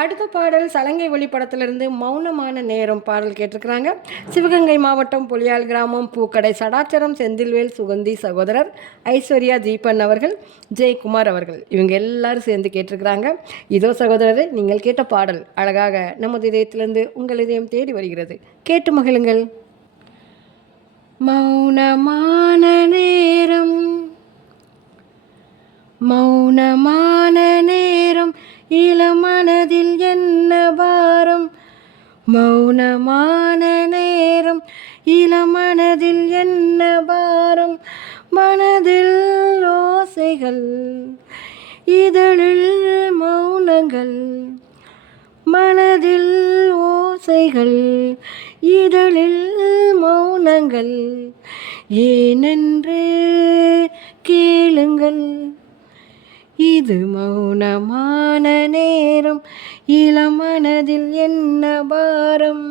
அடுத்த பாடல் சலங்கை ஒளி படத்திலிருந்து மௌனமான நேரம் பாடல் கேட்டிருக்கிறாங்க. சிவகங்கை மாவட்டம் புலியால் கிராமம் பூக்கடை சடாச்சரம் செந்தில்வேல் சுகந்தி சகோதரர் ஐஸ்வர்யா தீபன் அவர்கள் ஜெயக்குமார் அவர்கள் இவங்க எல்லாரும் சேர்ந்து கேட்டிருக்கிறாங்க. இதோ சகோதரர், நீங்கள் கேட்ட பாடல் அழகாக நமது இதயத்திலிருந்து உங்கள் இதயம் தேடி வருகிறது. கேட்டு மகிழுங்கள். மௌனமான நேரம், மௌனமான நேரம், இளமனதில் என்ன பாரம். மௌனமான நேரம், இளமனதில் என்ன பாரம். மனதில் ஓசைகள், இதழில் மௌனங்கள். மனதில் ஓசைகள், இதழில் மௌனங்கள். ஏனென்று கேளுங்கள், இது மௌனமான நேரம், இளமனதில் என்ன பாரம்.